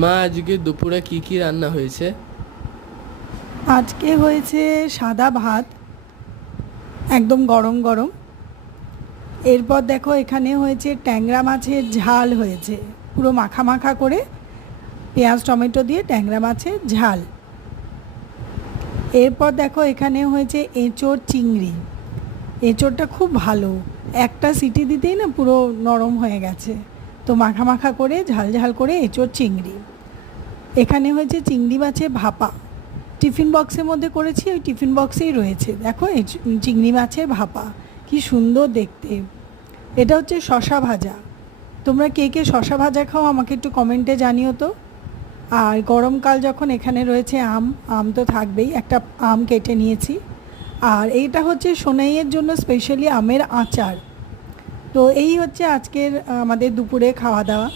মা আজকে দুপুরে কি কি রান্না হয়েছে? আজকে হয়েছে সাদা ভাত, একদম গরম গরম। এরপর দেখো এখানে হয়েছে ট্যাংরা মাছের ঝাল হয়েছে, পুরো মাখা মাখা করে পেঁয়াজ টমেটো দিয়ে ট্যাংরা মাছের ঝাল। এরপর দেখো এখানে হয়েছে এঁচোড় চিংড়ি। এঁচোড়টা খুব ভালো, একটা সিটি দিতেই না পুরো নরম হয়ে গেছে। তো মাখা মাখা করে ঝাল ঝাল করে এঁচোড় চিংড়ি। এখানে হয়েছে চিংড়ি মাছের ভাপা, টিফিন বক্সের মধ্যে করেছি, ওই টিফিন বক্সেই রয়েছে। দেখো এই চিংড়ি মাছের ভাপা কি সুন্দর দেখতে। এটা হচ্ছে শশা ভাজা। তোমরা কে কে শশা ভাজা খাও আমাকে একটু কমেন্টে জানিও তো। আর গরমকাল যখন এখানে রয়েছে আম, আম তো থাকবেই, একটা আম কেটে নিয়েছি। আর এইটা হচ্ছে সোনাইয়ের জন্য স্পেশালি আমের আচার। তো এই হচ্ছে আজকের আমাদের দুপুরে খাওয়া দাওয়া।